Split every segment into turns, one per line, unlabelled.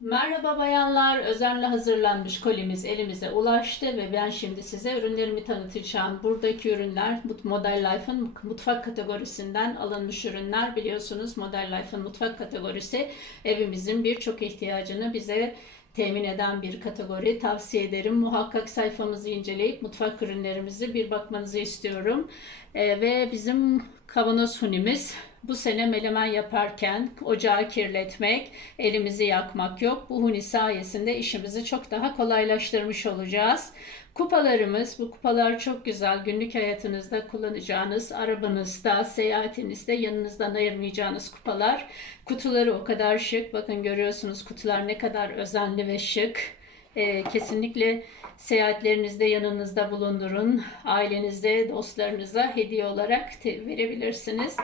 Merhaba bayanlar, özenle hazırlanmış kolimiz elimize ulaştı ve ben şimdi size ürünlerimi tanıtacağım. Buradaki ürünler Model Life'ın mutfak kategorisinden alınmış ürünler. Biliyorsunuz Model Life'ın mutfak kategorisi evimizin birçok ihtiyacını bize temin eden bir kategori. Tavsiye ederim. Muhakkak sayfamızı inceleyip mutfak ürünlerimizi bir bakmanızı istiyorum. Ee, ve bizim kavanoz hunimiz bu sene melemen yaparken ocağı kirletmek, elimizi yakmak yok. Bu huni sayesinde işimizi çok daha kolaylaştırmış olacağız. Kupalarımız, bu kupalar çok güzel. Günlük hayatınızda kullanacağınız, arabanızda, seyahatinizde yanınızdan ayırmayacağınız kupalar. Kutuları o kadar şık. Bakın görüyorsunuz kutular ne kadar özenli ve şık. Ee, kesinlikle seyahatlerinizde yanınızda bulundurun. Ailenize, dostlarınıza hediye olarak verebilirsiniz.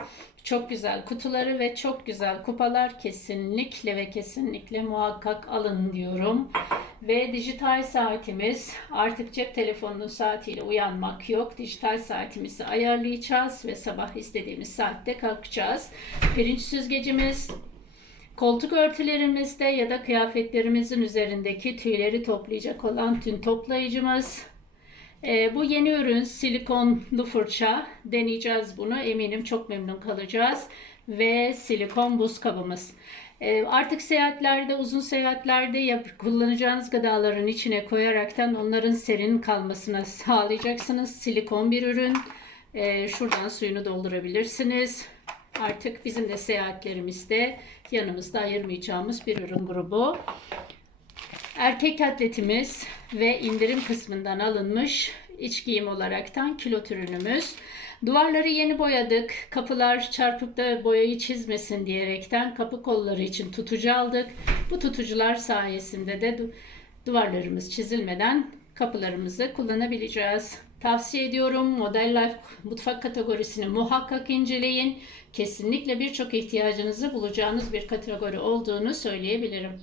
Çok güzel kutuları ve çok güzel kupalar kesinlikle ve kesinlikle muhakkak alın diyorum. Ve dijital saatimiz artık cep telefonunun saatiyle uyanmak yok. Dijital saatimizi ayarlayacağız ve sabah istediğimiz saatte kalkacağız. Pirinç süzgecimiz, Koltuk örtülerimizde ya da kıyafetlerimizin üzerindeki tüyleri toplayacak olan tün toplayıcımız. Ee, bu yeni ürün silikonlu fırça. Deneyeceğiz bunu. Eminim çok memnun kalacağız. Ve silikon buz kabımız. Ee, artık seyahatlerde, uzun seyahatlerde yap- kullanacağınız gıdaların içine koyaraktan onların serin kalmasını sağlayacaksınız. Silikon bir ürün. Ee, şuradan suyunu doldurabilirsiniz. Artık bizim de seyahatlerimizde yanımızda ayırmayacağımız bir ürün grubu. Erkek atletimiz ve indirim kısmından alınmış iç giyim olaraktan kilot ürünümüz. Duvarları yeni boyadık. Kapılar çarpıkta boyayı çizmesin diyerekten kapı kolları için tutucu aldık. Bu tutucular sayesinde de du- duvarlarımız çizilmeden kapılarımızı kullanabileceğiz. Tavsiye ediyorum. Model Life mutfak kategorisini muhakkak inceleyin. Kesinlikle birçok ihtiyacınızı bulacağınız bir kategori olduğunu söyleyebilirim.